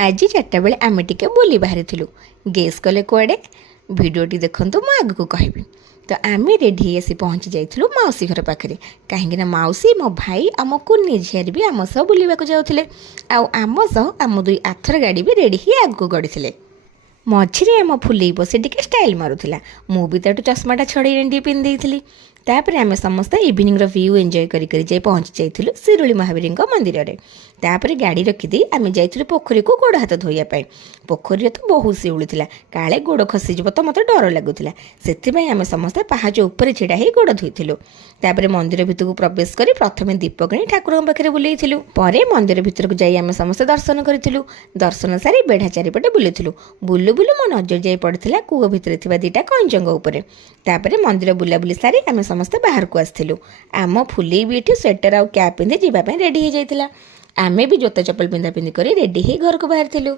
आज 4टा बेले आम टिके बुली बाहरी गेस कले कुआड़े भिडटी देखु मु आगू कहबी। तो आम रेडी आसी पहुँची जाइलु मौसी घर पाखे कहीं मौसी मो भाई आम कुनी झील भी आम सह बुलवाक जाऊे आम सह आम दुई आथर गाड़ी भी रेडी ही आगू गढ़ी मझे आम फुले बसी टे स्टाइल मारूला मु भी तो चश्माटा छड़े टी पिंधि तापर आम समस्त इवनिंग व्यू एंजॉय करी पहुँची जाइलु शिरुली महावीर मंदिर में। तापर गाड़ी रखिदे आम जाइलु पोखरी को गोड़ हाथ धोइया पोखरी तो बहुत शिउलुला काले गोड़ खसीज तो मत डर लगुला से आम समस्ते पहाच उपर छिड़ा ही गोड़ धोइलु। तापर मंदिर भितर को प्रवेश कर प्रथम दीप किणी ठाकुर पाखे बुलेइलु परे मंदिर भितर को जाई आम समस्त दर्शन करूँ। दर्शन सारी बेढ़ा चारिपटे बुलूलु बुलू बुलू मो नजर जाई पड़ता कूଅ भितर थिबा दीटा कंजंग उपरे। तापर मंदिर बुलाबुली सारी आम समस्ते बाहर को आसलु आम फुले भी ये स्वेटर आउ कैप पिंधि जावाई रेडी हो जाता आमे भी जोता चप्पल पिंधा पिंधि कर रेडी ही घर को बाहर थिलु।